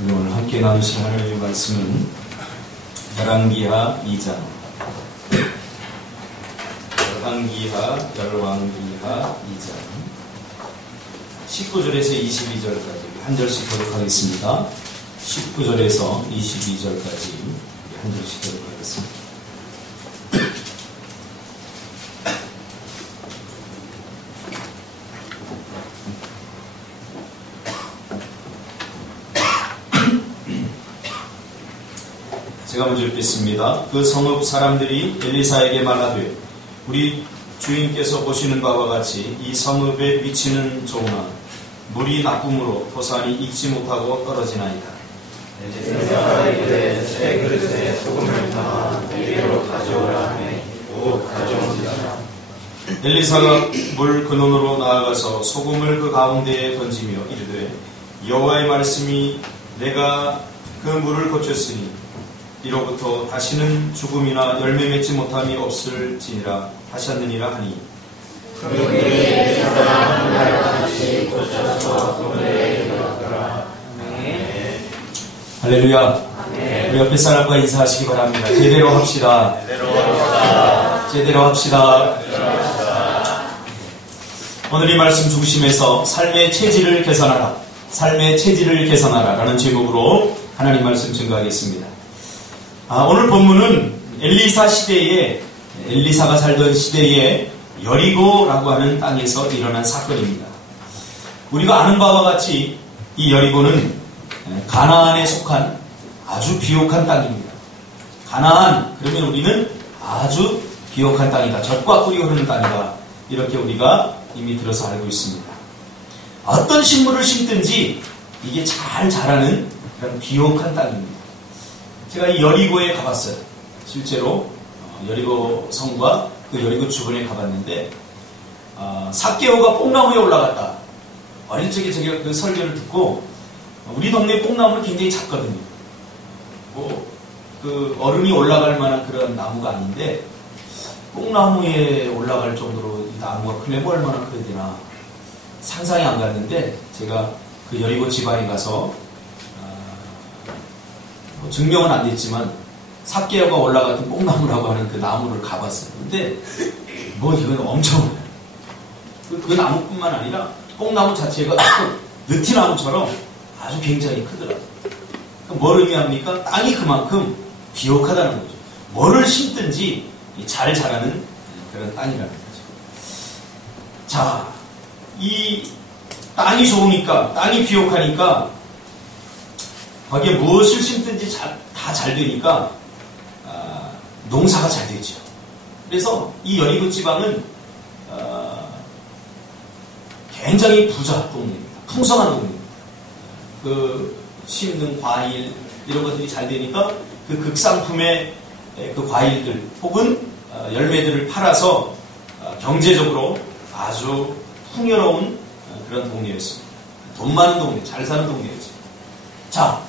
오늘 함께 나누실 하나님의 말씀은 열왕기하 2장, 열왕기하 2장 19절에서 22절까지 한 절씩 보도록 하겠습니다. 19절에서 22절까지 한 절씩 보도록 하겠습니다. 제가 먼저 읽겠습니다. 그 성읍 사람들이 엘리사에게 말하되 우리 주인께서 보시는 바와 같이 이 성읍에 위치는 좋으나 물이 나쁨으로 토산이 익지 못하고 떨어지나이다. 엘리사가 이르되 새 그릇에 소금을 담아 이리로 가져오라 하매 곧 가져온지라. 엘리사가 물 근원으로 나아가서 소금을 그 가운데에 던지며 이르되 여호와의 말씀이 내가 그 물을 고쳤으니 이로부터 다시는 죽음이나 열매 맺지 못함이 없을지니라 하셨느니라 하니 그러기 엘리사가 한 달같이 고쳐서 그물에 이르렀더라. 아멘. 할렐루야. 아멘. 우리 옆에 사람과 인사하시기 바랍니다. 제대로 합시다. 제대로 합시다. 오늘 이 말씀 중심에서 삶의 체질을 개선하라. 삶의 체질을 개선하라 라는 제목으로 하나님 말씀 증거하겠습니다. 오늘 본문은 엘리사가 살던 시대에 여리고라고 하는 땅에서 일어난 사건입니다. 우리가 아는 바와 같이 이 여리고는 가나안에 속한 아주 비옥한 땅입니다. 가나안, 그러면 우리는 아주 비옥한 땅이다. 젖과 꿀이 흐르는 땅이다. 이렇게 우리가 이미 들어서 알고 있습니다. 어떤 식물을 심든지 이게 잘 자라는 그런 비옥한 땅입니다. 제가 이 여리고에 가봤어요. 실제로 여리고 성과 그 여리고 주변에 가봤는데 삭개오가 뽕나무에 올라갔다. 어릴 적에 제가 그 설교를 듣고 우리 동네 뽕나무는 굉장히 작거든요. 그 어른이 올라갈 만한 그런 나무가 아닌데 뽕나무에 올라갈 정도로 이 나무가 크면 얼마나 커야 되나 상상이 안 갔는데 제가 그 여리고 지방에 가서 증명은 안 됐지만 삭개오가 올라갔던 뽕나무라고 하는 그 나무를 가봤어요. 근데 이건 엄청 그 나무뿐만 아니라 뽕나무 자체가 느티나무처럼 아주 굉장히 크더라고요. 뭘 의미합니까? 땅이 그만큼 비옥하다는 거죠. 뭐를 심든지 잘 자라는 그런 땅이라는 거죠. 자, 이 땅이 좋으니까, 땅이 비옥하니까 거기에 무엇을 심든지 다 잘 되니까 농사가 잘 되죠. 그래서 이 여리고 지방은 굉장히 부자 동네입니다. 풍성한 동네입니다. 그 심는 과일 이런 것들이 잘 되니까 그 극상품의 그 과일들 혹은 열매들을 팔아서 경제적으로 아주 풍요로운 그런 동네였습니다. 돈 많은 동네, 잘 사는 동네였죠. 자,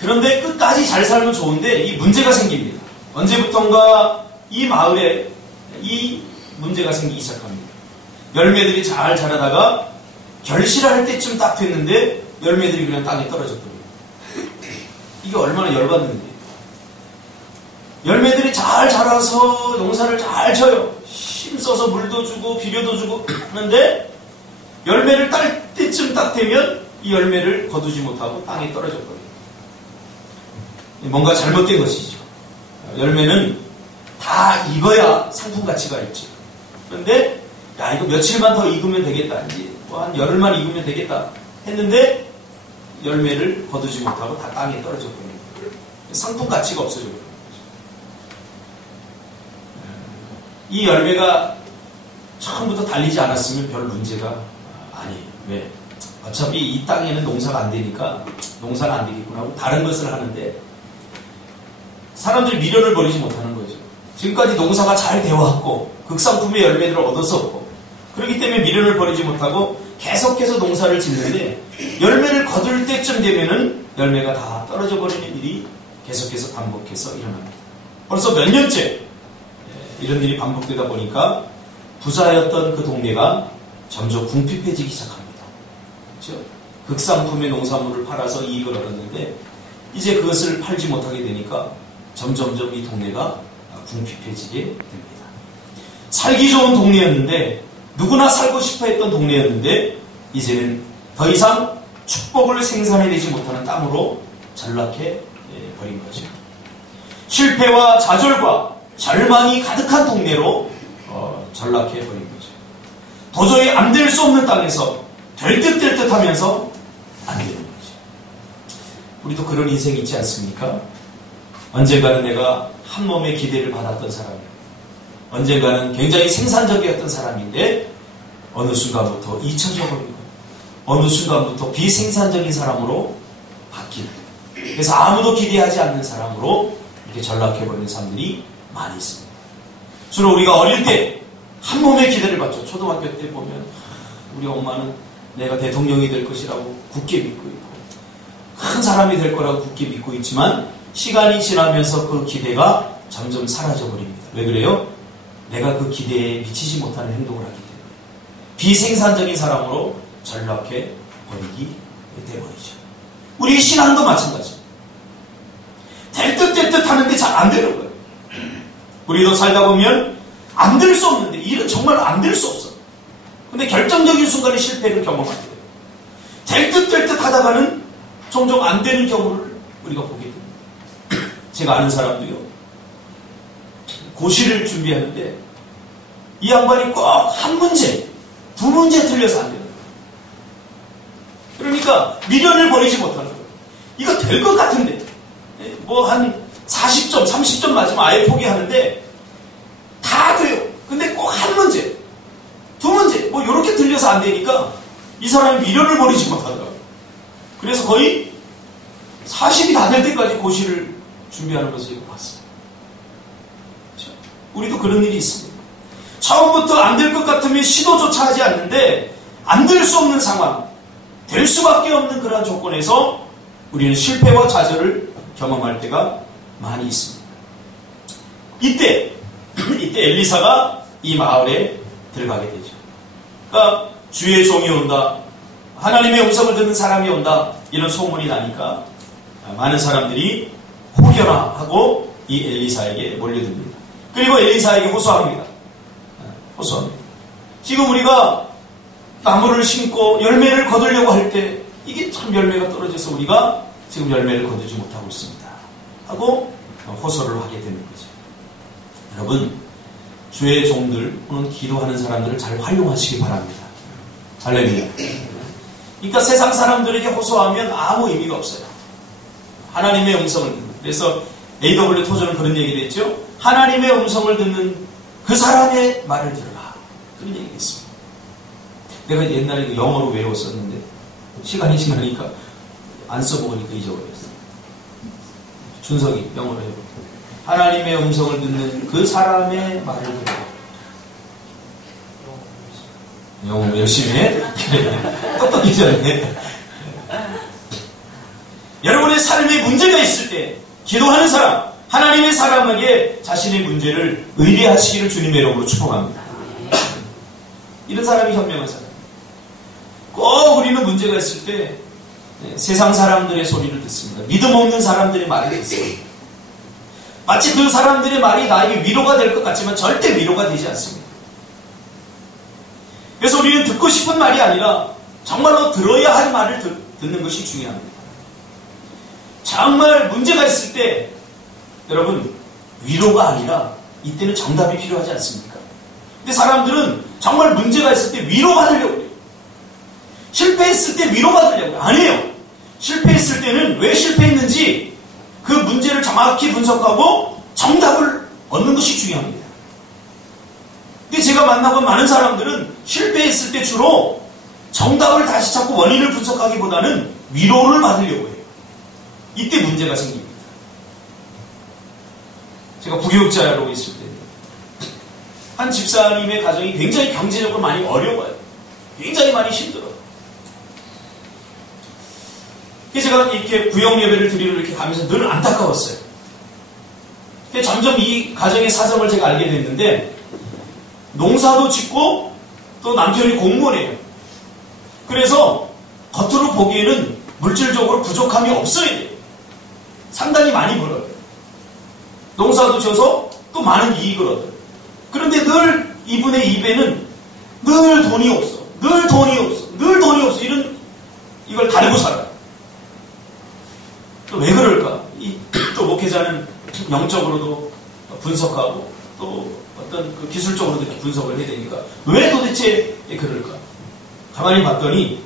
그런데 끝까지 잘 살면 좋은데 이 문제가 생깁니다. 언제부턴가 이 마을에 이 문제가 생기기 시작합니다. 열매들이 잘 자라다가 결실할 때쯤 딱 됐는데 열매들이 그냥 땅에 떨어졌더라고요. 이게 얼마나 열받는 일이에요. 열매들이 잘 자라서 농사를 잘 쳐요. 힘써서 물도 주고 비료도 주고 하는데 열매를 딸 때쯤 딱 되면 이 열매를 거두지 못하고 땅에 떨어졌거든요. 뭔가 잘못된 것이죠. 열매는 다 익어야 상품 가치가 있지. 그런데 이거 며칠만 더 익으면 되겠다. 이제 한 열흘만 익으면 되겠다 했는데 열매를 거두지 못하고 다 땅에 떨어졌거든요. 상품 가치가 없어졌거든요. 이 열매가 처음부터 달리지 않았으면 별 문제가 아니에요. 왜? 어차피 이 땅에는 농사가 안 되니까 농사는 안 되겠구나 하고 다른 것을 하는데 사람들이 미련을 버리지 못하는 거죠. 지금까지 농사가 잘 되어왔고 극상품의 열매들을 얻었었고 그렇기 때문에 미련을 버리지 못하고 계속해서 농사를 짓는데 열매를 거둘 때쯤 되면은 열매가 다 떨어져 버리는 일이 계속해서 반복해서 일어납니다. 벌써 몇 년째 이런 일이 반복되다 보니까 부자였던 그 동네가 점점 궁핍해지기 시작합니다. 그렇죠? 극상품의 농산물을 팔아서 이익을 얻었는데 이제 그것을 팔지 못하게 되니까 점점점 이 동네가 궁핍해지게 됩니다. 살기 좋은 동네였는데 누구나 살고 싶어 했던 동네였는데 이제는 더 이상 축복을 생산해내지 못하는 땅으로 전락해 버린 거죠. 실패와 좌절과 절망이 가득한 동네로 전락해 버린 거죠. 도저히 안 될 수 없는 땅에서 될 듯 될 듯 하면서 안 되는 거죠. 우리도 그런 인생이 있지 않습니까? 언젠가는 내가 한 몸의 기대를 받았던 사람이에요. 언젠가는 굉장히 생산적이었던 사람인데 어느 순간부터 잊혀져 버리고 어느 순간부터 비생산적인 사람으로 바뀌는, 그래서 아무도 기대하지 않는 사람으로 이렇게 전락해버리는 사람들이 많이 있습니다. 주로 우리가 어릴 때 한 몸의 기대를 받죠. 초등학교 때 보면 우리 엄마는 내가 대통령이 될 것이라고 굳게 믿고 있고 큰 사람이 될 거라고 굳게 믿고 있지만 시간이 지나면서 그 기대가 점점 사라져 버립니다. 왜 그래요? 내가 그 기대에 미치지 못하는 행동을 하기 때문에 비생산적인 사람으로 전락해 버리기 되버리죠. 우리 신앙도 마찬가지입니다. 될 듯 될 듯 하는데 잘 안 되는 거예요. 우리도 살다 보면 안 될 수 없는데 일은 정말 안 될 수 없어. 근데 결정적인 순간에 실패를 경험하게 돼요. 될 듯 될 듯 하다가는 종종 안 되는 경우를 우리가 보게 됩니다. 제가 아는 사람도요, 고시를 준비하는데 이 양반이 꼭 한 문제, 두 문제 틀려서 안 돼요. 그러니까 미련을 버리지 못하는 거예요. 이거 될 것 같은데 뭐 한 40점, 30점 맞으면 아예 포기하는데 다 돼요. 근데 꼭 한 문제, 두 문제 뭐 이렇게 틀려서 안 되니까 이 사람이 미련을 버리지 못하더라고요. 그래서 거의 40이 다 될 때까지 고시를 준비하는 것을 봤습니다. 우리도 그런 일이 있습니다. 처음부터 안 될 것 같으면 시도조차 하지 않는데 안 될 수 없는 상황, 될 수밖에 없는 그러한 조건에서 우리는 실패와 좌절을 경험할 때가 많이 있습니다. 이때 엘리사가 이 마을에 들어가게 되죠. 그러니까 주의 종이 온다, 하나님의 음성을 듣는 사람이 온다, 이런 소문이 나니까 많은 사람들이 혹여나 하고 이 엘리사에게 몰려듭니다. 그리고 엘리사에게 호소합니다. 지금 우리가 나무를 심고 열매를 거두려고 할 때 이게 참 열매가 떨어져서 우리가 지금 열매를 거두지 못하고 있습니다 하고 호소를 하게 되는 거죠. 여러분, 주의 종들 또는 기도하는 사람들을 잘 활용하시기 바랍니다. 할렐루야. 그러니까 세상 사람들에게 호소하면 아무 의미가 없어요. 하나님의 음성을 듣는, 그래서 A.W. 토저는 그런 얘기를 했죠. 하나님의 음성을 듣는 그 사람의 말을 들어라, 그런 얘기가 있습니다. 내가 옛날에 영어로 외웠었는데 시간이 지나니까 안 써먹으니까 잊어버렸어요. 준석이 영어로 해요. 하나님의 음성을 듣는 그 사람의 말을 들어라. 영어 열심히 해? 똑똑해졌네. 여러분의 삶에 문제가 있을 때 기도하는 사람, 하나님의 사람에게 자신의 문제를 의뢰하시기를 주님의 이름으로 축복합니다. 이런 사람이 현명한 사람. 꼭 우리는 문제가 있을 때 세상 사람들의 소리를 듣습니다. 믿음 없는 사람들의 말을 듣습니다. 마치 그 사람들의 말이 나에게 위로가 될 것 같지만 절대 위로가 되지 않습니다. 그래서 우리는 듣고 싶은 말이 아니라 정말로 들어야 할 말을 듣는 것이 중요합니다. 정말 문제가 있을 때 여러분, 위로가 아니라 이때는 정답이 필요하지 않습니까? 근데 사람들은 정말 문제가 있을 때 위로받으려고 해요. 실패했을 때 위로받으려고 해요. 아니에요. 실패했을 때는 왜 실패했는지 그 문제를 정확히 분석하고 정답을 얻는 것이 중요합니다. 근데 제가 만나본 많은 사람들은 실패했을 때 주로 정답을 다시 찾고 원인을 분석하기보다는 위로를 받으려고 해요. 이때 문제가 생깁니다. 제가 부교육자로 있을 때 한 집사님의 가정이 굉장히 경제적으로 많이 어려워요. 굉장히 많이 힘들어요. 그래서 제가 이렇게 구역 예배를 드리러 이렇게 가면서 늘 안타까웠어요. 근데 점점 이 가정의 사정을 제가 알게 됐는데 농사도 짓고 또 남편이 공무원이에요. 그래서 겉으로 보기에는 물질적으로 부족함이 없어야 돼요. 상당히 많이 벌어요. 농사도 져서 또 많은 이익을 얻어요. 그런데 늘 이분의 입에는 늘 돈이 없어. 늘 돈이 없어. 늘 돈이 없어. 이걸 달고 살아요. 또 왜 그럴까? 또 목회자는 영적으로도 분석하고 또 어떤 그 기술적으로도 분석을 해야 되니까 왜 도대체 그럴까? 가만히 봤더니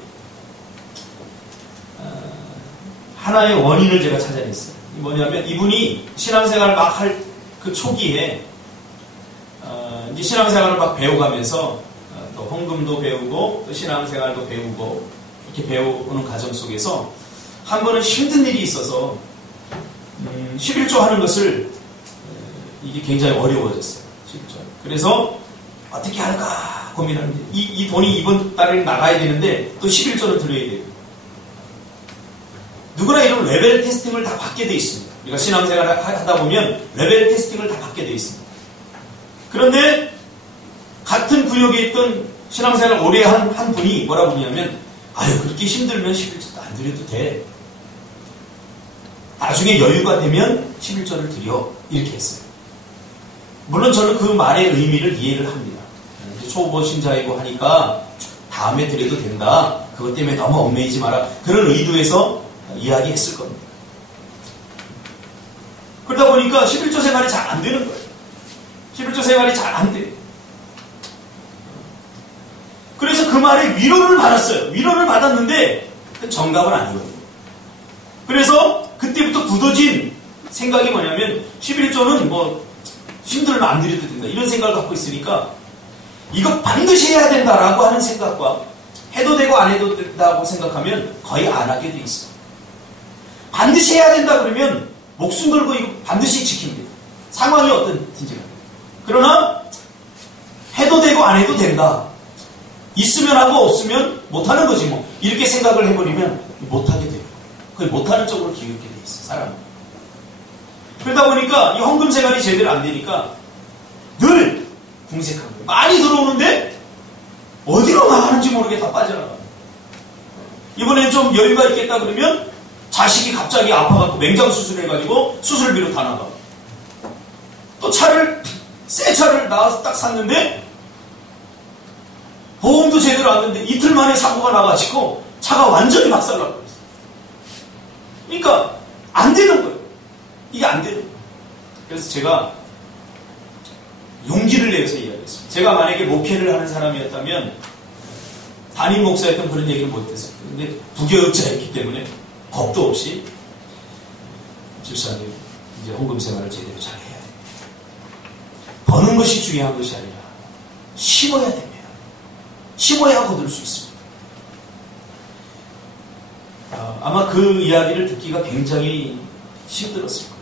하나의 원인을 제가 찾아냈어요. 뭐냐면 이분이 신앙생활을 막 할 그 초기에 이제 신앙생활을 막 배워가면서 또 헌금도 배우고 또 신앙생활도 배우고 이렇게 배우는 과정 속에서 한 번은 힘든 일이 있어서 11조 하는 것을 이게 굉장히 어려워졌어요. 11조. 그래서 어떻게 할까 고민하는데 이 돈이 이번 달에 나가야 되는데 또 11조를 들여야 돼요. 누구나 이런 레벨 테스팅을 다 받게 돼 있습니다. 우리가 신앙생활을 하다 보면 레벨 테스팅을 다 받게 돼 있습니다. 그런데 같은 구역에 있던 신앙생활을 오래 한 분이 뭐라고 그러냐면 아유 그렇게 힘들면 11조도 안 드려도 돼. 나중에 여유가 되면 11조를 드려. 이렇게 했어요. 물론 저는 그 말의 의미를 이해를 합니다. 초보 신자이고 하니까 다음에 드려도 된다. 그것 때문에 너무 얽매이지 마라. 그런 의도에서 이야기했을 겁니다. 그러다 보니까 11조 생활이 잘 안 되는 거예요. 11조 생활이 잘 안 돼요. 그래서 그 말에 위로를 받았어요. 위로를 받았는데 정답은 아니거든요. 그래서 그때부터 굳어진 생각이 뭐냐면 11조는 뭐 힘들면 안 드려도 된다. 이런 생각을 갖고 있으니까 이거 반드시 해야 된다라고 하는 생각과 해도 되고 안 해도 된다고 생각하면 거의 안 하게 돼 있어요. 반드시 해야 된다 그러면 목숨 걸고 이거 반드시 지킵니다. 상황이 어떤지. 그러나 해도 되고 안 해도 된다. 있으면 하고 없으면 못하는 거지 뭐. 이렇게 생각을 해버리면 못하게 돼요. 거의 못하는 쪽으로 기울게 돼 있어요. 사람은. 그러다 보니까 이 헌금 생활이 제대로 안 되니까 늘 궁색한 거예요. 많이 들어오는데 어디로 나가는지 모르게 다 빠져나가요. 이번엔 좀 여유가 있겠다 그러면 자식이 갑자기 아파갖고 맹장 수술해가지고 수술비로 다 나가. 또 새 차를 나와서 딱 샀는데 보험도 제대로 안 됐는데 이틀 만에 사고가 나가지고 차가 완전히 박살나고 있어요. 그러니까 안 되는 거예요. 이게 안 되는 거예요. 그래서 제가 용기를 내서 이야기했어요. 제가 만약에 목회를 하는 사람이었다면 담임 목사였던 그런 얘기를 못했어요. 근데 부교육자였기 때문에 겁도 없이 집사님 이제 헌금 생활을 제대로 잘 해야 됩니다. 버는 것이 중요한 것이 아니라 심어야 됩니다. 심어야 거둘 수 있습니다. 아마 그 이야기를 듣기가 굉장히 힘들었을 거예요.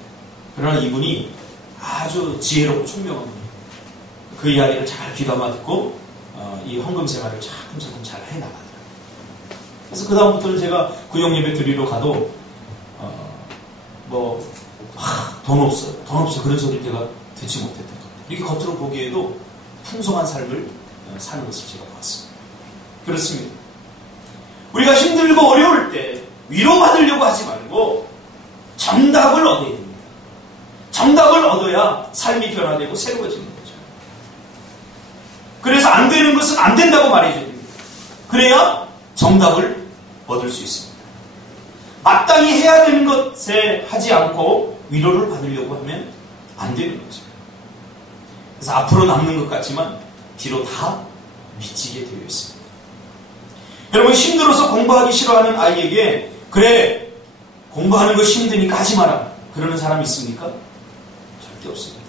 그러나 이분이 아주 지혜롭고 총명한 분이에요. 그 이야기를 잘 귀담아 듣고 이 헌금 생활을 차근차근 잘 해나가더라고요. 그래서 그 다음부터는 제가 구역 예배 드리러 가도 돈 없어 그런 소리 제가 듣지 못했던 겁니다. 이렇게 겉으로 보기에도 풍성한 삶을 사는 것을 제가 봤습니다. 그렇습니다. 우리가 힘들고 어려울 때 위로받으려고 하지 말고 정답을 얻어야 됩니다. 정답을 얻어야 삶이 변화되고 새로워지는 거죠. 그래서 안 되는 것은 안 된다고 말해줘야 됩니다. 그래야 정답을 얻을 수 있습니다. 마땅히 해야 되는 것에 하지 않고 위로를 받으려고 하면 안 되는 거죠. 그래서 앞으로 남는 것 같지만 뒤로 다 미치게 되어 있습니다. 여러분 힘들어서 공부하기 싫어하는 아이에게 그래 공부하는 것이 힘드니까 하지 마라 그러는 사람이 있습니까? 절대 없습니다.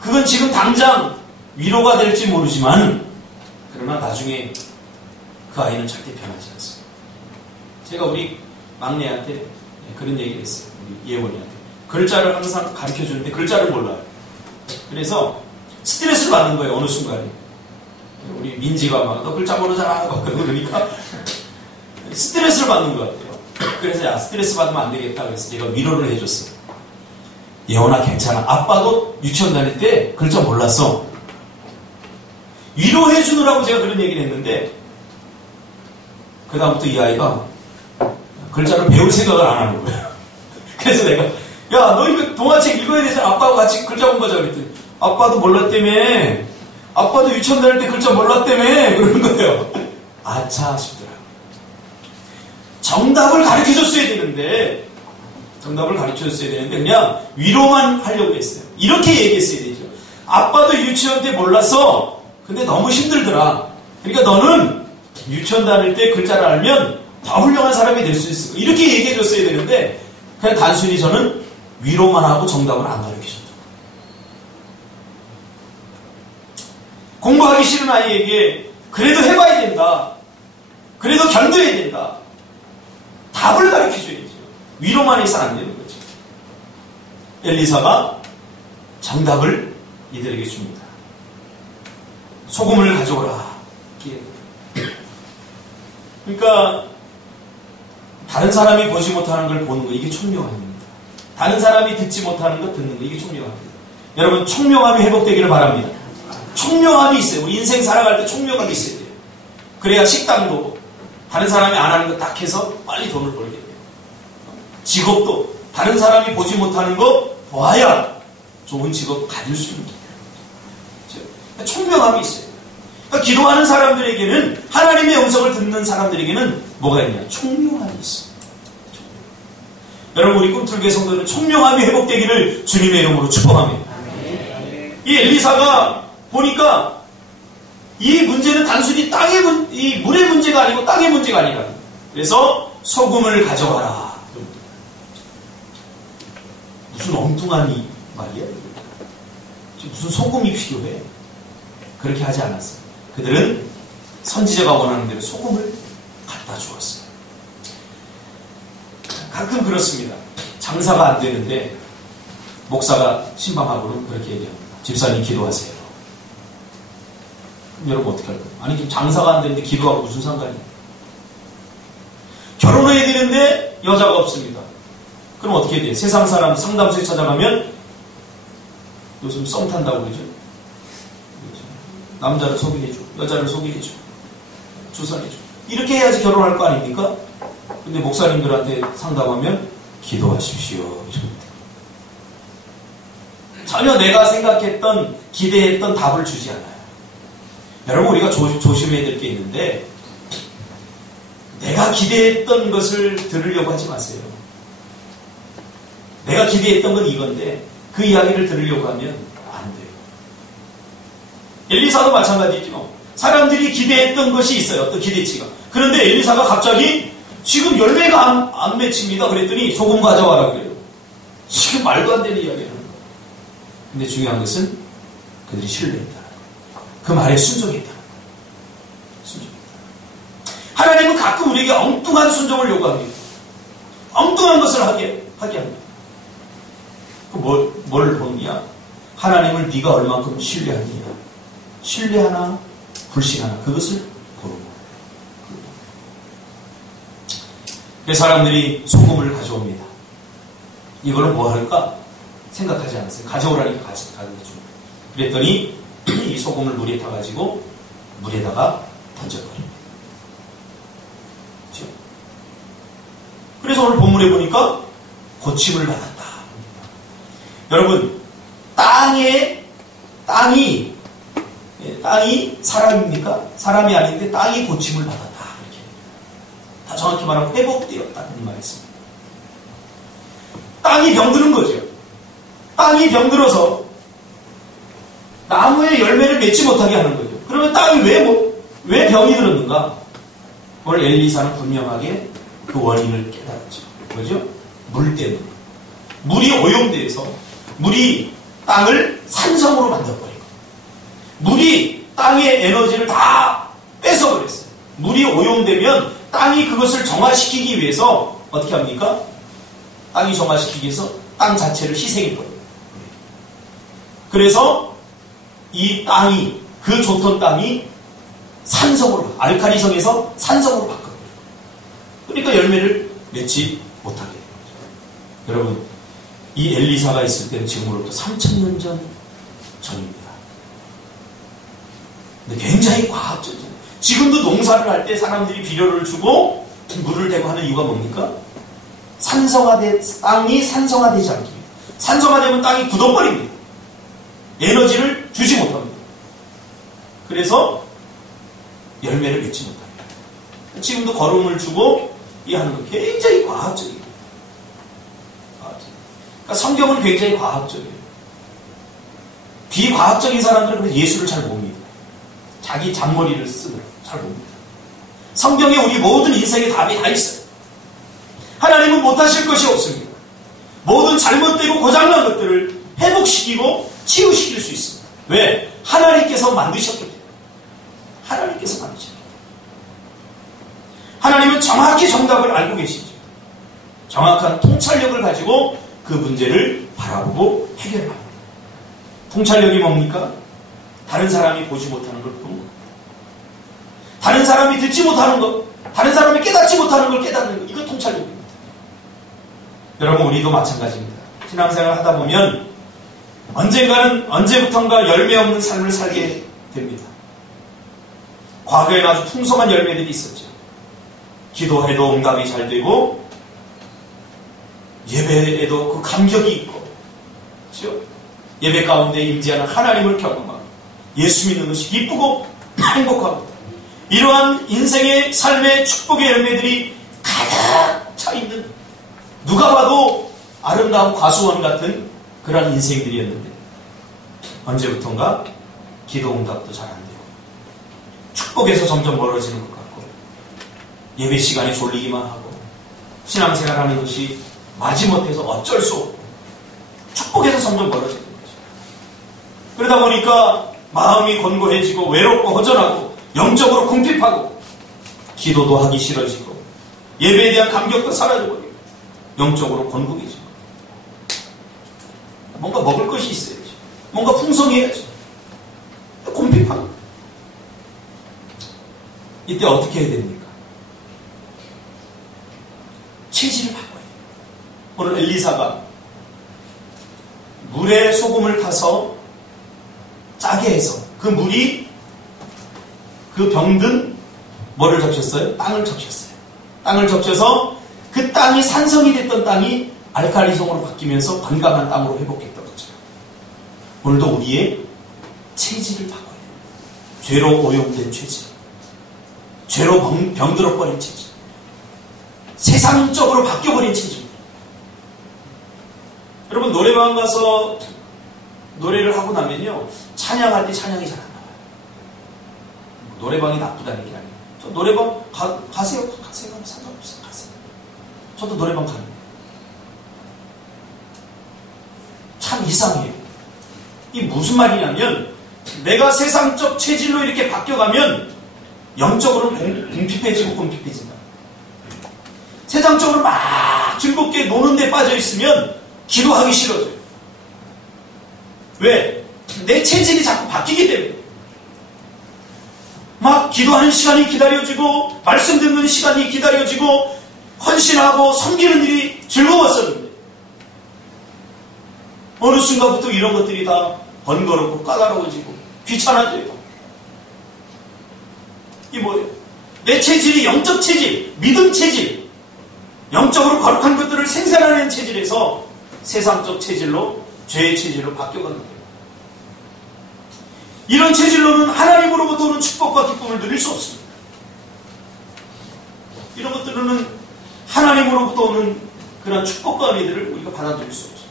그건 지금 당장 위로가 될지 모르지만 그러나 나중에 그 아이는 절대 변하지 않습니다. 제가 우리 막내한테 그런 얘기를 했어요. 우리 예원이한테. 글자를 항상 가르쳐주는데 글자를 몰라요. 그래서 스트레스를 받는 거예요. 어느 순간에. 우리 민지가 막 너 글자 모르잖아 그러니까 스트레스를 받는 것 같아요. 그래서 야 스트레스 받으면 안 되겠다 그래서 제가 위로를 해줬어요. 예원아 괜찮아. 아빠도 유치원 다닐 때 글자 몰랐어. 위로해 주느라고 제가 그런 얘기를 했는데 그 다음부터 이 아이가 글자를 배울 생각을 안 하는 거예요. 그래서 내가 야, 너 이거 동화책 읽어야 되잖아. 아빠하고 같이 글자 공부하자 그랬더니 아빠도 몰랐다며. 아빠도 유치원 다닐 때 글자 몰랐다며. 그러는 거예요. 아차 싶더라고요. 정답을 가르쳐줬어야 되는데 그냥 위로만 하려고 했어요. 이렇게 얘기했어야 되죠. 아빠도 유치원 때 몰랐어. 근데 너무 힘들더라. 그러니까 너는 유치원 다닐 때 글자를 알면 더 훌륭한 사람이 될 수 있을 거야. 이렇게 얘기해줬어야 되는데 그냥 단순히 저는 위로만 하고 정답을 안 가르쳐줬다. 공부하기 싫은 아이에게 그래도 해봐야 된다. 그래도 견뎌야 된다. 답을 가르쳐줘야죠. 위로만 해서는 안 되는 거죠. 엘리사가 정답을 이들에게 줍니다. 소금을 가져오라. 그러니까 다른 사람이 보지 못하는 걸 보는 거, 이게 총명함입니다. 다른 사람이 듣지 못하는 거 듣는 거, 이게 총명함입니다. 여러분, 총명함이 회복되기를 바랍니다. 총명함이 있어요. 우리 인생 살아갈 때 총명함이 있어야 돼요. 그래야 식당도 다른 사람이 안 하는 거 딱 해서 빨리 돈을 벌게 돼요. 직업도 다른 사람이 보지 못하는 거 보아야 좋은 직업 가질 수 있는 거예요. 총명함이 있어요. 그러니까 기도하는 사람들에게는, 하나님의 음성을 듣는 사람들에게는 뭐가 있냐? 총명함이 있어요. 여러분, 우리 꿈틀교회 성도들은 총명함이 회복되기를 주님의 이름으로 축복합니다. 이 엘리사가 보니까 이 문제는 단순히 이 물의 문제가 아니고 땅의 문제가 아니라, 그래서 소금을 가져와라. 무슨 엉뚱한 말이야? 무슨 소금이 필요해? 그렇게 하지 않았어요. 그들은 선지자가 원하는 대로 소금을 갖다 주었어요. 가끔 그렇습니다. 장사가 안 되는데 목사가 신방하고는 그렇게 얘기합니다. 집사님 기도하세요. 그럼 여러분 어떻게 할까요? 아니 지금 장사가 안 되는데 기도하고 무슨 상관이에요? 결혼해야 되는데 여자가 없습니다. 그럼 어떻게 돼요? 세상 사람 상담소에 찾아가면 요즘 썸 탄다고 그러죠? 남자를 소개해줘, 여자를 소개해줘, 주선해줘. 이렇게 해야지 결혼할 거 아닙니까? 근데 목사님들한테 상담하면 기도하십시오. 이럽니다. 전혀 내가 생각했던, 기대했던 답을 주지 않아요. 여러분, 우리가 조심해야 될 게 있는데, 내가 기대했던 것을 들으려고 하지 마세요. 내가 기대했던 건 이건데 그 이야기를 들으려고 하면 안 돼요. 엘리사도 마찬가지죠. 사람들이 기대했던 것이 있어요. 어떤 기대치가. 그런데 엘리사가 갑자기 지금 열매가 안 맺힙니다. 그랬더니 소금 가져와라 그래요. 지금 말도 안 되는 이야기를 하는 거예요. 근데 중요한 것은 그들이 신뢰했다. 그 말에 순종했다. 순종했다. 하나님은 가끔 우리에게 엉뚱한 순종을 요구합니다. 엉뚱한 것을 하게 합니다. 뭘 보느냐? 하나님을 네가 얼만큼 신뢰하느냐? 신뢰하나 불신하나 그것을 보는 거예요. 그래서 사람들이 소금을 가져옵니다. 이걸로 뭐 할까? 생각하지 않았어요. 가져오라니까 가져줍니다. 그랬더니 이 소금을 물에 타가지고 물에다가 던져버립니다. 그렇죠? 그래서 오늘 본문에 보니까 고침을 받았다. 여러분, 땅이 사람입니까? 사람이 아닌데 땅이 고침을 받았다. 이렇게. 다 정확히 말하면 회복되었다는 말이 있습니다. 땅이 병드는 거죠. 땅이 병들어서 나무의 열매를 맺지 못하게 하는 거죠. 그러면 땅이 왜 병이 들었는가? 오늘 엘리사는 분명하게 그 원인을 깨달았죠. 뭐죠? 물 때문에. 물이 오염돼서 물이 땅을 산성으로 만들어버리고 물이 땅의 에너지를 다 뺏어버렸어요. 물이 오염되면 땅이 그것을 정화시키기 위해서 어떻게 합니까? 땅이 정화시키기 위해서 땅 자체를 희생해버려요. 그래서 이 땅이, 그 좋던 땅이 산성으로, 알칼리성에서 산성으로 바꿔버려요. 그러니까 열매를 맺지 못하게 돼요. 여러분, 이 엘리사가 있을 때는 지금으로부터 3,000년 전입니다. 근데 굉장히 과학적이잖아요. 지금도 농사를 할 때 사람들이 비료를 주고 물을 대고 하는 이유가 뭡니까? 땅이 산성화되지 않기 위해. 산성화되면 땅이 굳어버립니다. 에너지를 주지 못합니다. 그래서 열매를 맺지 못합니다. 지금도 거름을 주고 이 하는 건 굉장히 과학적이에요. 그러니까 성경은 굉장히 과학적이에요. 비과학적인 사람들은 예수를 잘 봅니다. 자기 잔머리를 쓰고 잘 봅니다. 성경에 우리 모든 인생의 답이 다 있어요. 하나님은 못하실 것이 없습니다. 모든 잘못되고 고장난 것들을 회복시키고 치유시킬 수 있습니다. 왜? 하나님께서 만드셨기 때문에. 하나님께서 만드셨기 때문에. 하나님은 정확히 정답을 알고 계시죠. 정확한 통찰력을 가지고 그 문제를 바라보고 해결합니다. 통찰력이 뭡니까? 다른 사람이 보지 못하는 걸 보는 것. 다른 사람이 듣지 못하는 것, 다른 사람이 깨닫지 못하는 걸 깨닫는 것. 이거 통찰력입니다. 여러분, 우리도 마찬가지입니다. 신앙생활 하다 보면 언젠가는 언제부턴가 열매 없는 삶을 살게 됩니다. 과거에는 아주 풍성한 열매들이 있었죠. 기도해도 응답이 잘 되고 예배에도 그 감격이 있고, 그렇죠? 예배 가운데 임재하는 하나님을 경험하고 예수 믿는 것이 기쁘고 행복하고, 이러한 인생의 삶의 축복의 열매들이 가득 차 있는, 누가 봐도 아름다운 과수원 같은 그런 인생들이었는데 언제부턴가 기도 응답도 잘 안 되고 축복에서 점점 멀어지는 것 같고 예배 시간에 졸리기만 하고 신앙생활하는 것이 마지못해서 어쩔 수 없고 축복에서 점점 멀어지는 거죠. 그러다 보니까 마음이 곤고해지고 외롭고 허전하고 영적으로 궁핍하고 기도도 하기 싫어지고 예배에 대한 감격도 사라져버리고 영적으로 곤고해지고 뭔가 먹을 것이 있어야지. 뭔가 풍성해야지. 궁핍하고 이때 어떻게 해야 됩니까? 체질을 바꿔야 돼요. 오늘 엘리사가 물에 소금을 타서 짜게 해서 그 물이 그 병든 뭐를 적셨어요? 땅을 적셨어요. 땅을 적셔서 그 땅이 산성이 됐던 땅이 알칼리성으로 바뀌면서 건강한 땅으로 회복했던 거죠. 오늘도 우리의 체질을 바꿔야 돼요. 죄로 오염된 체질, 죄로 병들어버린 체질, 세상적으로 바뀌어버린 체질. 여러분, 노래방 가서 노래를 하고 나면요, 찬양할 때 찬양이 잘 안 나와요. 노래방이 나쁘다는 게 아니에요. 저 노래방 가세요. 상관없어요. 가세요. 저도 노래방 가는 거예요. 참 이상해요. 이게 무슨 말이냐면 내가 세상적 체질로 이렇게 바뀌어가면 영적으로는 궁핍해지고 궁핍해진다. 세상적으로 막 즐겁게 노는 데 빠져 있으면 기도하기 싫어져요. 왜? 내 체질이 자꾸 바뀌기 때문에. 막 기도하는 시간이 기다려지고 말씀 듣는 시간이 기다려지고 헌신하고 섬기는 일이 즐거웠었는데 어느 순간부터 이런 것들이 다 번거롭고 까다로워지고 귀찮아져요. 이게 뭐예요? 내 체질이 영적 체질, 믿음 체질, 영적으로 거룩한 것들을 생산하는 체질에서 세상적 체질로, 죄의 체질로 바뀌어가는 거예요. 이런 체질로는 하나님으로부터 오는 축복과 기쁨을 누릴 수 없습니다. 이런 것들은 하나님으로부터 오는 그런 축복과 은혜들을 우리가 받아들일 수 없어요.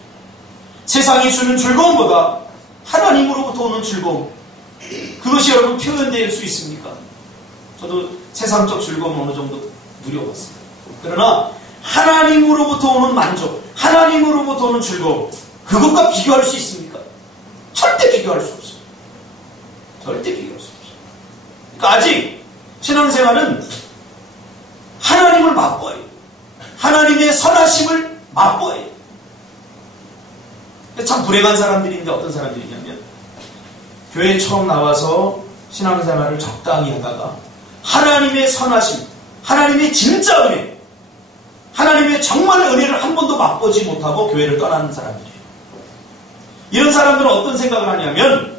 세상이 주는 즐거움보다 하나님으로부터 오는 즐거움, 그것이 여러분 표현될 수 있습니까? 저도 세상적 즐거움은 어느 정도 누려봤습니다. 그러나 하나님으로부터 오는 만족, 하나님으로부터 오는 즐거움, 그것과 비교할 수 있습니까? 절대 비교할 수 없어요. 절대 비교할 수 없어요. 그러니까 아직 신앙생활은 하나님을 맛보아야 해요. 하나님의 선하심을 맛보아야 해요. 참 불행한 사람들이 있는데 어떤 사람들이냐면 교회에 처음 나와서 신앙생활을 적당히 하다가 하나님의 선하심, 하나님의 진짜 은혜, 하나님의 정말 은혜를 한 번도 맛보지 못하고 교회를 떠나는 사람들이에요. 이런 사람들은 어떤 생각을 하냐면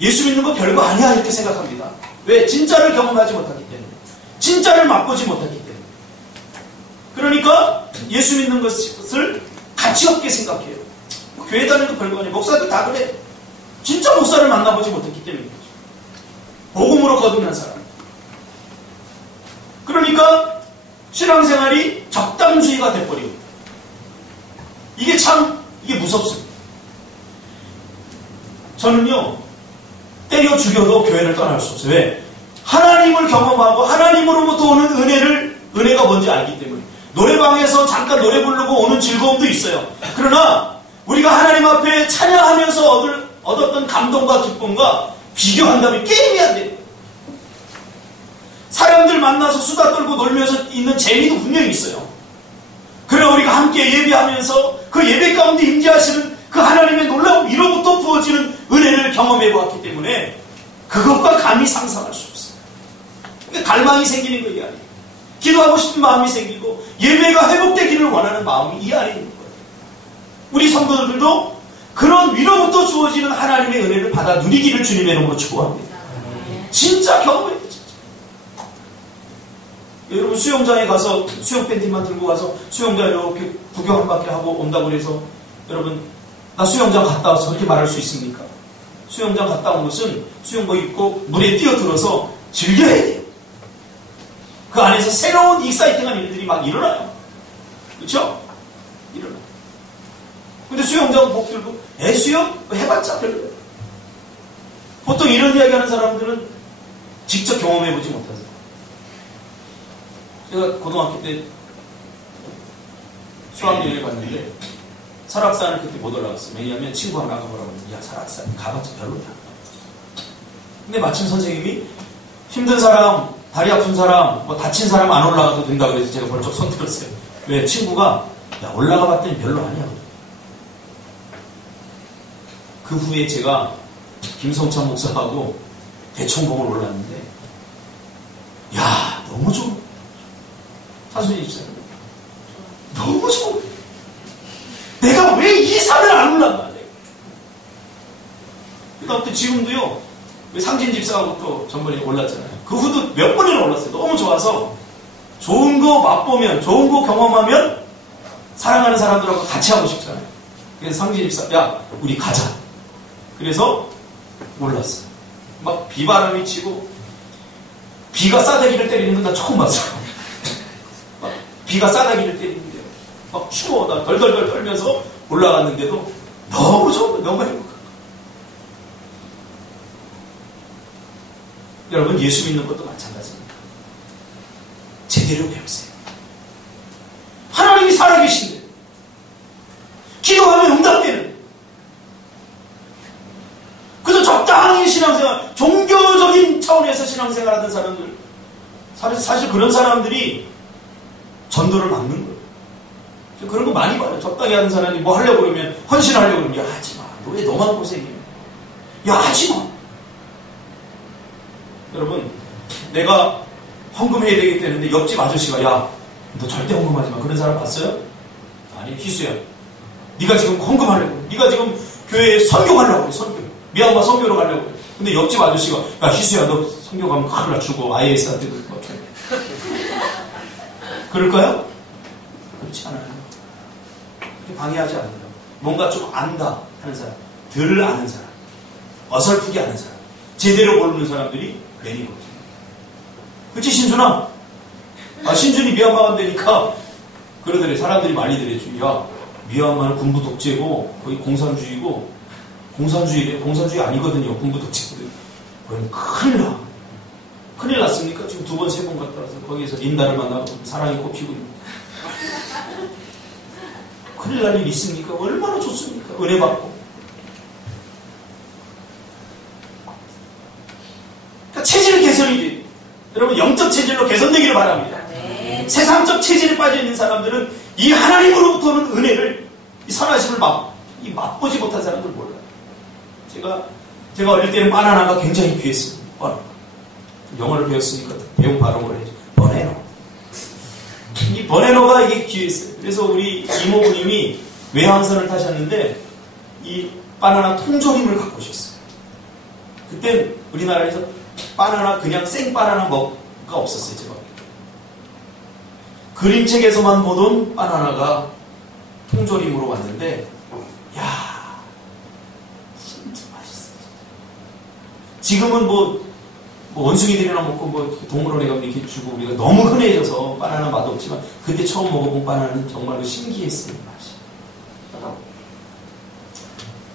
예수 믿는 거 별거 아니야 이렇게 생각합니다. 왜? 진짜를 경험하지 못하기 때문에. 진짜를 맛보지 못하기 때문에. 그러니까 예수 믿는 것을 가치 없게 생각해요. 교회 다니는 거 별거 아니에요. 목사도 다 그래. 진짜 목사를 만나보지 못했기 때문이죠. 복음으로 거듭난 사람. 그러니까 신앙생활이 적당주의가 돼버리고 이게 무섭습니다. 저는요, 때려 죽여도 교회를 떠날 수 없어요. 왜? 하나님을 경험하고 하나님으로부터 오는 은혜가 뭔지 알기 때문에. 노래방에서 잠깐 노래 부르고 오는 즐거움도 있어요. 그러나 우리가 하나님 앞에 찬양하면서 얻었던 감동과 기쁨과 비교한다면 게임이 안 돼요. 사람들 만나서 수다 떨고 놀면서 있는 재미도 분명히 있어요. 그러나 우리가 함께 예배하면서 그 예배 가운데 임재하시는 그 하나님의 놀라운 위로부터 부어지는 은혜를 경험해 보았기 때문에 그것과 감히 상상할 수 없어요. 그러니까 갈망이 생기는 거 이 안에. 기도하고 싶은 마음이 생기고 예배가 회복되기를 원하는 마음이 이 안에 있는 거예요. 우리 성도들도 그런 위로부터 주어지는 하나님의 은혜를 받아 누리기를 주님의 이름으로 축복합니다. 진짜 경험해요. 진짜. 여러분 수영장에 가서 수영 팬티만 들고 가서 수영장 이렇게 구경 한 바퀴 하고 온다고 해서 여러분 나 수영장 갔다 와서 그렇게 말할 수 있습니까? 수영장 갔다 온 것은 수영복 입고 물에 뛰어들어서 즐겨야 돼요. 그 안에서 새로운 익사이팅한 일들이 막 일어나요. 그렇죠? 일어나요. 근데 수영장 복 들고 수영? 해봤자 별로예요. 보통 이런 이야기 하는 사람들은 직접 경험해보지 못하죠. 제가 고등학교 때 수학여행을 갔는데 설악산을 그때 못 올라갔어요. 왜냐하면 친구 하나 가보라고 했는데 야 설악산 가봤자 별로야. 근데 마침 선생님이 힘든 사람, 다리 아픈 사람, 뭐 다친 사람 안 올라가도 된다고 그래서 제가 벌쩍 손 들었어요. 왜? 친구가 야 올라가 봤더니 별로 아니야. 그 후에 제가 김성찬 목사하고 대청봉을 올랐는데 야 너무 좋아. 사수님 입사님 너무 좋아. 내가 왜 이 산을 안 올랐나? 그다음부터 지금도요. 상진 집사하고 또 전번에 올랐잖아요. 그 후도 몇 번이나 올랐어요. 너무 좋아서 좋은 거 맛보면 좋은 거 경험하면 사랑하는 사람들하고 같이 하고 싶잖아요. 그래서 상진 집사 야 우리 가자. 그래서 올랐어요. 막 비바람이 치고 비가 싸대기를 때리는 건 나 처음 봤어요. 막 비가 싸대기를 때리는데 막 추워. 나 덜덜덜 떨면서 올라갔는데도 너무 좋고 너무 행복하고. 여러분 예수 믿는 것도 마찬가지입니다. 제대로 배우세요. 하나님이 살아계신데 기도하면 응답되는 그래서 적당히 신앙생활 종교적인 차원에서 신앙생활하던 사람들 사실 그런 사람들이 전도를 막는 거예요. 그런 거 많이 봐요. 적당히 하는 사람이 뭐 하려고 그러면 헌신하려고 그러면 야 하지마. 너 왜 너만 고생해. 야 하지마. 여러분 내가 헌금해야 되겠다는데 옆집 아저씨가 야 너 절대 헌금하지 마. 그런 사람 봤어요? 아니 희수야 네가 지금 헌금하려고 네가 지금 교회에 선교 가려고 해. 선교 미얀마 선교로 가려고 해. 근데 옆집 아저씨가 야 희수야 너 선교 가면 큰일 나 죽어. IS한테 그럴까요? 그렇지 않아요. 그렇게 방해하지 않아요. 뭔가 좀 안다 하는 사람 덜 아는 사람 어설프게 아는 사람 제대로 모르는 사람들이 괜히 거죠. 그치 신준아? 신준이 미얀마 간다니까 그러더래. 사람들이 많이 그랬죠. 야 미얀마는 군부 독재고 거의 공산주의고 공산주의 아니거든요. 군부 독재거든. 그럼 큰일 나. 큰일 났습니까? 지금 2번, 3번 갔다 와서 거기에서 린다를 만나고 사랑이 꽃피고 있는 큰일 날 일 있습니까? 얼마나 좋습니까? 은혜 받고. 그러니까 체질 개선이 돼요. 여러분 영적 체질로 개선되기를 바랍니다. 네. 세상적 체질에 빠져있는 사람들은 이 하나님으로부터 오는 은혜를 이 선하심을 맛보지 못한 사람들 몰라요. 제가 어릴 때는 바나나가 굉장히 귀했습니다. 영어를 배웠으니까 배운 발음으로 해야죠. 버네너. 이 버네너가 이게 귀했어요. 그래서 우리 이모부님이 외항선을 타셨는데 이 바나나 통조림을 갖고 오셨어요. 그때 우리나라에서 바나나, 그냥 생 바나나 먹가 없었어요, 제가. 그림책에서만 보던 바나나가 통조림으로 왔는데, 야, 진짜 맛있어요. 지금은 뭐 원숭이들이나 먹고 동물원에 가면 이렇게 주고 우리가 너무 흔해져서 바나나 맛없지만, 그때 처음 먹어본 바나나는 정말로 신기했어요, 맛이.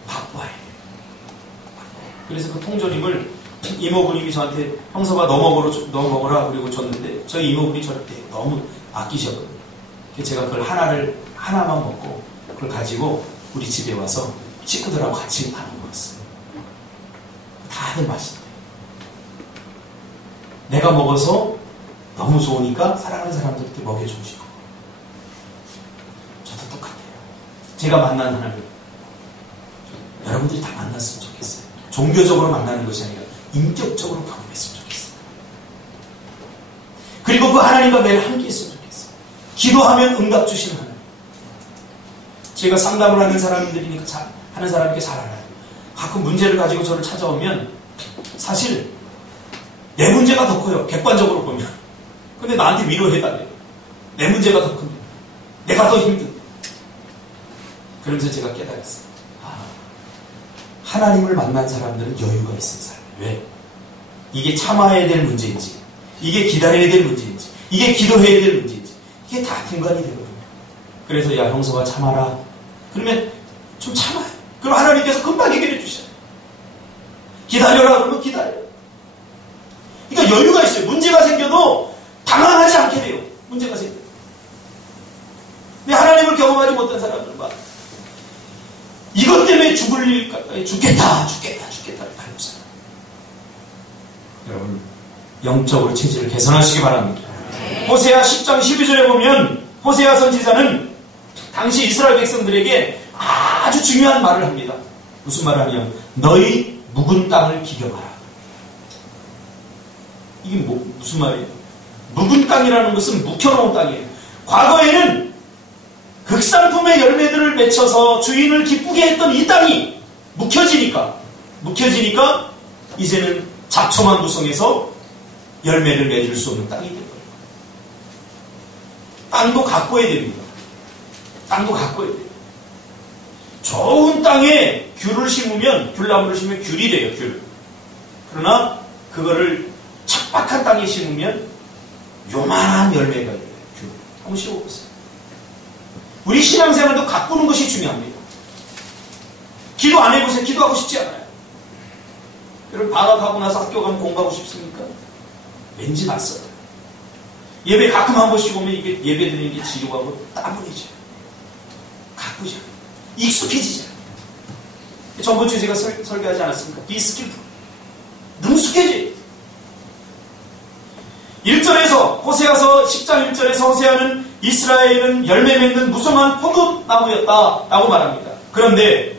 바빠요. 그래서 그 통조림을 이모부님이 저한테 형서가 너 먹어라 그리고 줬는데, 저희 이모부님이 저를 너무 아끼셨거든요. 그래서 제가 그걸 하나만 먹고 그걸 가지고 우리 집에 와서 식구들하고 같이 나눠 먹었어요. 다들 맛있대. 내가 먹어서 너무 좋으니까 사랑하는 사람들한테 먹여주고 싶고, 저도 똑같아요. 제가 만난 하나님, 여러분들이 다 만났으면 좋겠어요. 종교적으로 만나는 것이 아니라 인격적으로 경험했으면 좋겠어요. 그리고 그 하나님과 매일 함께 했으면 좋겠어요. 기도하면 응답 주시는 하나님. 제가 상담을 하는 사람들이니까 하는 사람에게 잘 알아요. 가끔 문제를 가지고 저를 찾아오면 사실 내 문제가 더 커요. 객관적으로 보면. 근데 나한테 위로해달래요. 내 문제가 더 큽니다. 내가 더 힘든. 그러면서 제가 깨달았어요. 하나님을 만난 사람들은 여유가 있어요. 삶에. 왜? 이게 참아야 될 문제인지, 이게 기다려야 될 문제인지, 이게 기도해야 될 문제인지, 이게 다 분간이 되거든요. 그래서 야, 형서가 참아라. 그러면 좀 참아요. 그럼 하나님께서 금방 해결해 주셔요. 기다려라 그러면 기다려요. 그러니까 여유가 있어요. 문제가 생겨도 당황하지 않게 돼요. 문제가 생겨도. 근데 하나님을 경험하지 못한 사람들은 막 이것 때문에 죽겠다를 달고 살아요. 여러분, 영적으로 체질을 개선하시기 바랍니다. 호세아 10장 12절에 보면 호세아 선지자는 당시 이스라엘 백성들에게 아주 중요한 말을 합니다. 무슨 말을 하냐면 너희 묵은 땅을 기경하라. 이게 무슨 말이에요? 묵은 땅이라는 것은 묵혀놓은 땅이에요. 과거에는 극상품의 열매들을 맺혀서 주인을 기쁘게 했던 이 땅이 묵혀지니까 이제는 잡초만 구성해서 열매를 맺을 수 없는 땅이 된 거예요. 땅도 가꿔야 됩니다. 땅도 가꿔야 돼요. 좋은 땅에 귤나무를 심으면 귤이 돼요. 귤. 그러나 그거를 척박한 땅에 심으면 요만한 열매가 돼요. 귤. 한번 심어보세요. 우리 신앙생활도 가꾸는 것이 중요합니다. 기도 안 해보세요. 기도하고 싶지 않아요. 여러분, 방학하고 나서 학교 가면 공부하고 싶습니까? 왠지 낯설어요. 예배 가끔 한 번씩 오면 이게 예배 드리는 게 지루하고 따분해져요. 가꾸죠. 익숙해지죠. 저번 주에 제가 설교하지 않았습니까? Be skillful. 능숙해져요. 1절에서 호세아서 10장 1절에서 호세아는 이스라엘은 열매 맺는 무성한 포도나무였다라고 말합니다. 그런데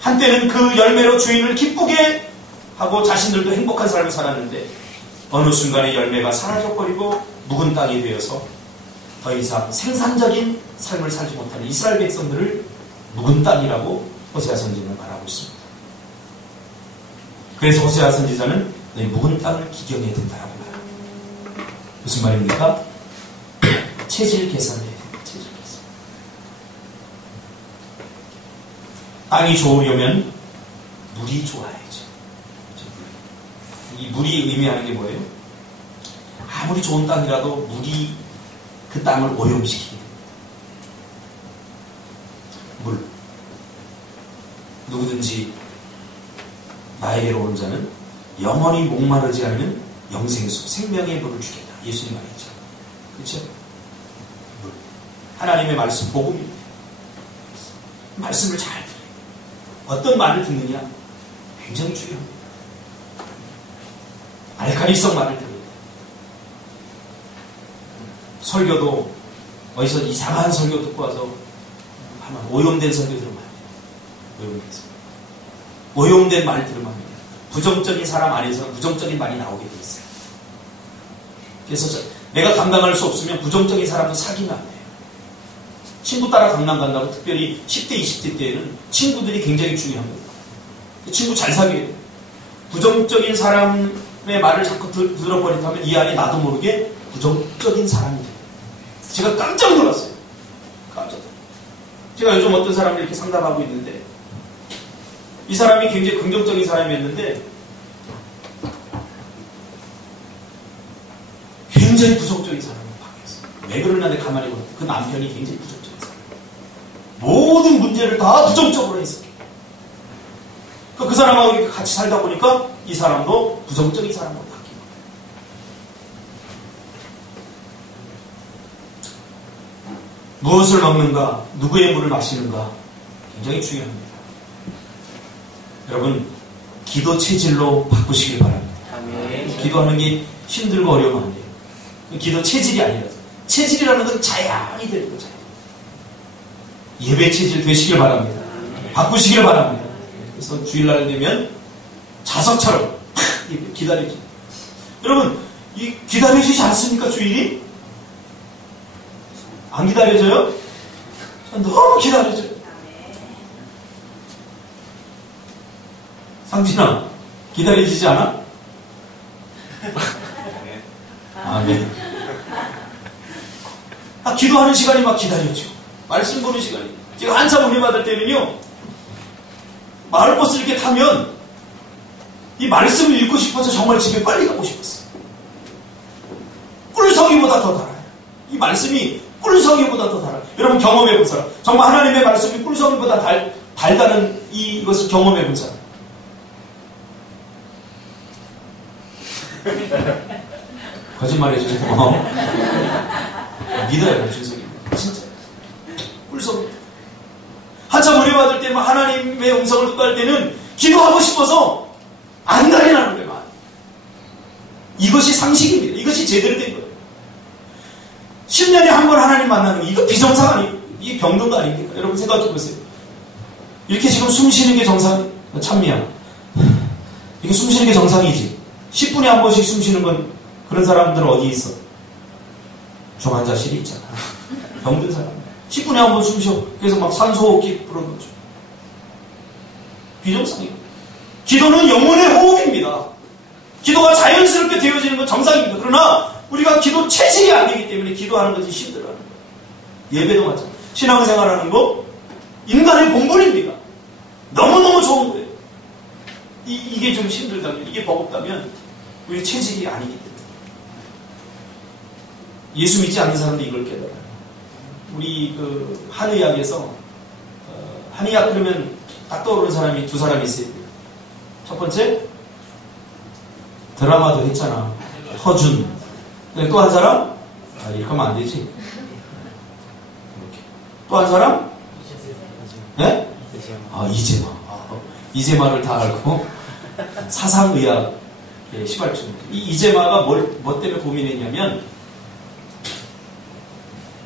한때는 그 열매로 주인을 기쁘게 하고 자신들도 행복한 삶을 살았는데 어느 순간에 열매가 사라져버리고 묵은 땅이 되어서 더 이상 생산적인 삶을 살지 못하는 이스라엘 백성들을 묵은 땅이라고 호세아 선지자는 말하고 있습니다. 그래서 호세아 선지자는 너희 묵은 땅을 기경해야 된다라고 말합니다. 무슨 말입니까? 체질 개선해야 됩니다. 체질 개선. 땅이 좋으려면 물이 좋아야죠. 이 물이 의미하는 게 뭐예요? 아무리 좋은 땅이라도 물이 그 땅을 오염시키게 됩니다. 물. 누구든지 나에게로 오는 자는 영원히 목마르지 않으면 영생의 수, 생명의 물을 주겠다. 예수님 말했죠. 그렇죠? 물. 하나님의 말씀, 복음입니다. 말씀을 잘 들어요. 어떤 말을 듣느냐? 굉장히 중요합니다. 알카리성 말을 들어요. 설교도 어디서 이상한 설교 듣고 와서 하면 오염된 설교 들으면 안 돼요. 오염된 말 들으면 안 돼요. 부정적인 사람 안에서 부정적인 말이 나오게 돼 있어요. 그래서 내가 감당할 수 없으면 부정적인 사람도 사귀면 안 돼요. 친구 따라 강남 간다고 특별히 10대, 20대 때에는 친구들이 굉장히 중요합니다. 친구 잘 사귀어야 돼요. 부정적인 사람의 말을 자꾸 들어버린다면 이 안에 나도 모르게 부정적인 사람이 돼요. 제가 깜짝 놀랐어요. 깜짝 놀랐어요. 제가 요즘 어떤 사람을 이렇게 상담하고 있는데 이 사람이 굉장히 긍정적인 사람이었는데 굉장히 부정적인 사람으로 바뀌었어요. 왜 그러나 가만히 보면 그 남편이 굉장히 부정적인 사람. 모든 문제를 다 부정적으로 해석해요. 그 사람하고 같이 살다 보니까 이 사람도 부정적인 사람으로 바뀌는 거예요. 무엇을 먹는가, 누구의 물을 마시는가 굉장히 중요합니다. 여러분, 기도 체질로 바꾸시길 바랍니다. 아멘. 기도하는 게 힘들고 어려우면 안 돼요. 기도 체질이 아니라서. 체질이라는 건 자양이 되는 거죠. 예배 체질 되시길 바랍니다. 바꾸시길 바랍니다. 그래서 주일날 되면 자석처럼 기다리지. 여러분, 이 기다려지지 않습니까? 주일이? 안 기다려져요? 너무 기다려져요. 상진아, 기다려지지 않아? 아멘. 기도하는 시간이 막 기다려져. 말씀 보는 시간이. 제가 한참 은혜 받을 때는요, 마을버스 이렇게 타면 이 말씀을 읽고 싶어서 정말 집에 빨리 가고 싶었어요. 꿀성이보다 더 달아요. 이 말씀이 꿀성이보다 더 달아요. 여러분 경험해 본 사람, 정말 하나님의 말씀이 꿀성이보다 달다는 이것을 경험해 본 사람. 거짓말해주지 믿어요, 준석입니다. 진짜 꿀성. 한참 은혜 받을 때는 하나님의 음성을 듣고 할 때는 기도하고 싶어서 안달이 나는 거예요. 이것이 상식입니다. 이것이 제대로 된 거예요. 10년에 한 번 하나님 만나는 거, 이거 비정상 아니에요. 이게 병든거 아닙니까? 여러분 생각해 보세요. 이렇게 지금 숨 쉬는 게 정상, 찬미야. 이게 숨 쉬는 게 정상이지. 10분에 한 번씩 숨 쉬는 건 그런 사람들은 어디 있어? 중환자실이 있잖아. 병든 사람. 10분에 한 번 숨 쉬어. 그래서 막 산소호흡기 부르는 거죠. 비정상이에요. 기도는 영혼의 호흡입니다. 기도가 자연스럽게 되어지는 건 정상입니다. 그러나 우리가 기도 체질이 안 되기 때문에 기도하는 것이 힘들어하는 거예요. 예배도 마찬가지예요. 신앙생활하는 거 인간의 본분입니다. 너무너무 좋은 거예요. 이게 좀 힘들다면, 이게 버겁다면 우리 체질이 아니기 때문에. 예수 믿지 않는 사람도 이걸 깨달아요. 우리 그 한의학에서 한의학 그러면 딱 떠오르는 사람이 두 사람이 있어요. 첫 번째 드라마도 했잖아. 허준. 또 한 사람? 이렇게 하면 안 되지. 또 한 사람? 네? 이재마. 이재마를 다 알고 사상의학 시발점. 이 이재마가 뭐 때문에 고민했냐면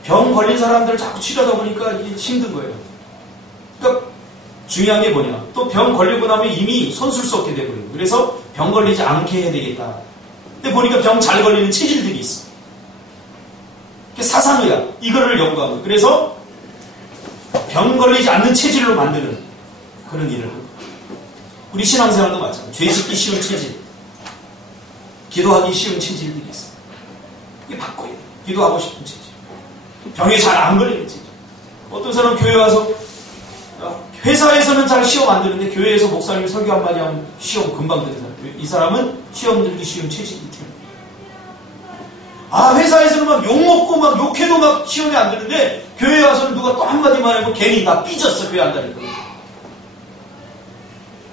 병 걸린 사람들을 자꾸 치료하다 보니까 이게 힘든 거예요. 그러니까 중요한 게 뭐냐. 또 병 걸리고 나면 이미 손 쓸 수 없게 돼버려요. 그래서 병 걸리지 않게 해야 되겠다. 근데 보니까 병 잘 걸리는 체질들이 있어. 사상의학, 이거를 연구한 거예요. 그래서 병 걸리지 않는 체질로 만드는 그런 일을 하고. 우리 신앙생활도 마찬가지예요. 죄 짓기 쉬운 체질, 기도하기 쉬운 체질들이 있어요. 이게 바꿔야 돼요. 기도하고 싶은 체질. 병에 잘 안 걸리는 체질. 어떤 사람은 교회 와서 회사에서는 잘 시험 안 되는데 교회에서 목사님이 설교 한마디 하면 시험 금방 되는 사람. 이 사람은 시험 들기 쉬운 체질이 있죠. 회사에서는 막 욕먹고 막 욕해도 막 시험이 안 되는데 교회에 와서는 누가 또 한마디만 해도 괜히 나 삐졌어. 교회 안 다니고.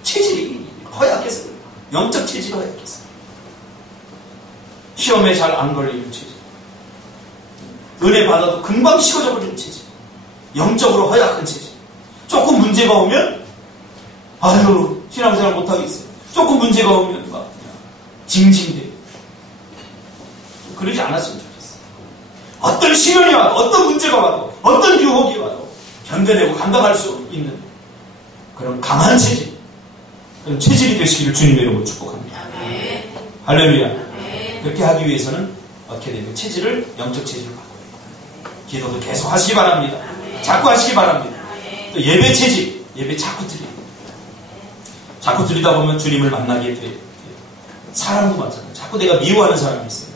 체질이 허약해서 그래요. 영적 체질이 허약해서. 시험에 잘 안 걸리는 체질. 은혜 받아도 금방 식어져 버리는 체질. 영적으로 허약한 체질. 조금 문제가 오면 신앙생활 못하겠어요. 조금 문제가 오면 막 징징대요. 그러지 않았으면 좋겠어요. 어떤 시련이 와도, 어떤 문제가 와도, 어떤 유혹이 와도 견뎌내고 감당할 수 있는 그런 강한 체질, 그런 체질이 되시기를 주님의 이름으로 축복합니다. 네. 할렐루야. 네. 그렇게 하기 위해서는 어떻게 되면 체질을, 영적 체질을 바꿔야 됩니다. 기도도 계속 하시기 바랍니다. 자꾸 하시기 바랍니다. 또 예배 체질, 예배 자꾸 드립니다. 자꾸 들여다보면 주님을 만나게 돼요. 사람도 마찬가지예요. 자꾸 내가 미워하는 사람이 있어요.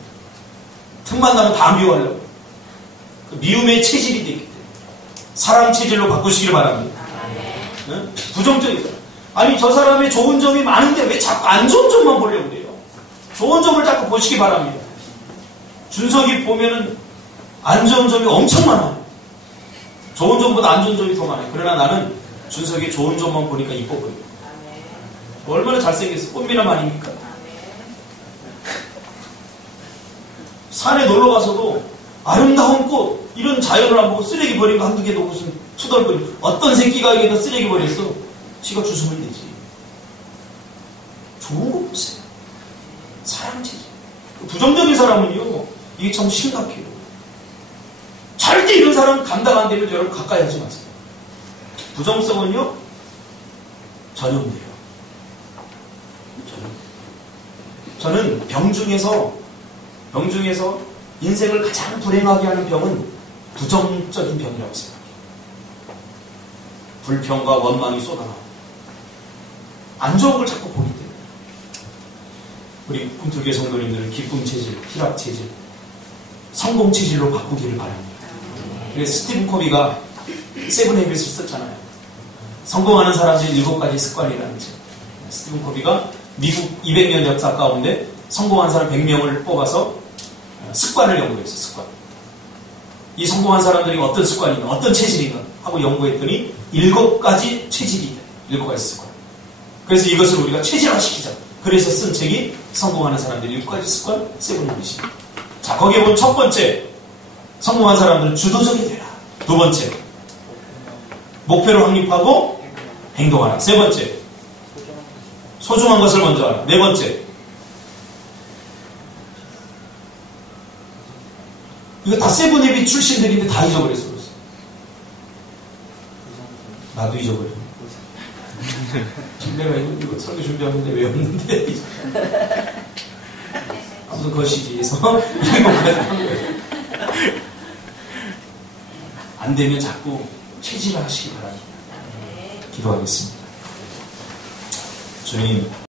틈만 나면 다 미워하려고. 그 미움의 체질이 되기 때문에 사랑 체질로 바꾸시기를 바랍니다. 네? 부정적인 사람. 아니 저 사람의 좋은 점이 많은데 왜 자꾸 안 좋은 점만 보려고 그래요? 좋은 점을 자꾸 보시기 바랍니다. 준석이 보면은 안 좋은 점이 엄청 많아요. 좋은 점보다 안 좋은 점이 더 많아요. 그러나 나는 준석이 좋은 점만 보니까 이뻐 보여요. 얼마나 잘생겼어. 꽃미남 아닙니까? 산에 놀러 가서도 아름다운 꽃, 이런 자연을 안 보고 쓰레기 버린 거 한두 개 놓고선 투덜거리고 어떤 새끼가 여기다 쓰레기 버렸어? 지가 주우면 되지. 좋은 거 보세요. 사랑 체질. 부정적인 사람은요, 이게 참 심각해요. 절대 이런 사람 감당 안 되면 여러분 가까이 하지 마세요. 부정성은요, 전염돼요. 저는 병 중에서 인생을 가장 불행하게 하는 병은 부정적인 병이라고 생각해요. 불평과 원망이 쏟아나고 안 좋은 걸 자꾸 보기 때문에 우리 꿈틀교회 성도님들은 기쁨 체질, 희락 체질, 성공 체질로 바꾸기를 바랍니다. 그래서 스티븐 코비가 세븐 헤빗을 썼잖아요. 성공하는 사람들의 7가지 습관이라는 책. 스티븐 코비가 미국 200년 역사 가운데 성공한 사람 100명을 뽑아서 습관을 연구했어요. 습관. 이 성공한 사람들이 어떤 습관인가, 어떤 체질인가 하고 연구했더니 7가지 체질이 있다. 7가지 습관. 그래서 이것을 우리가 체질화시키자. 그래서 쓴 책이 성공하는 사람들의 6가지 습관, 세븐 헤빗입니다. 자, 거기에 보면 첫 번째, 성공한 사람들은 주도적이 되라. 두 번째, 목표를 확립하고 행동하라. 세 번째, 소중한 것을 먼저 하라. 네 번째, 이거 다 세븐 헤빗 출신들인데 다 잊어버렸어. 나도 잊어버려. 내가 이거 설교 준비하는데 왜 없는데? 아무튼 것이지 해서 이거까지 한 거예요. 안 되면 자꾸 체질화하시기 바랍니다. 기도하겠습니다. 주님.